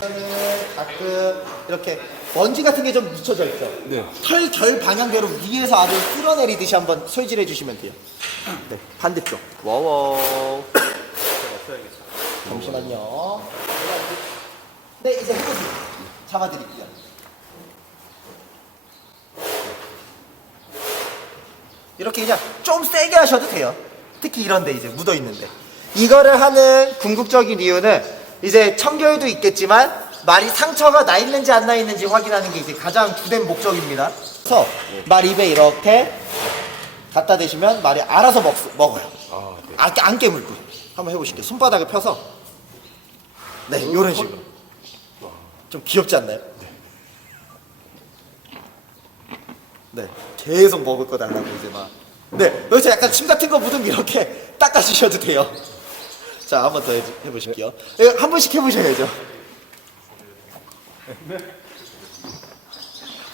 보시면은 가끔 이렇게 먼지 같은 게 좀 묻혀져 있죠. 네. 털 결 방향대로 위에서 아래로 끌어내리듯이 한번 솔질해 주시면 돼요. 네, 반대쪽. 와와. 잠시만요. 네, 이제 해보세요. 잡아드릴게요. 이렇게 그냥 좀 세게 하셔도 돼요. 특히 이런데 이제 묻어 있는데. 이거를 하는 궁극적인 이유는 이제 청결도 있겠지만 말이 상처가 나 있는지 안 나 있는지 확인하는 게 이제 가장 주된 목적입니다. 그래서 말 입에 이렇게 갖다 대시면 말이 알아서 먹, 먹어요. 아, 네. 안, 깨- 안 깨물고 한번 해보실게요. 손바닥을 펴서 네 이런 식으로 좀 귀엽지 않나요? 네 계속 먹을 거 달라고 이제 막 네 여기서 약간 침 같은 거 묻으면 이렇게 닦아주셔도 돼요. 자 한 번 더 해보실게요. 예, 한 번씩 해보셔야죠.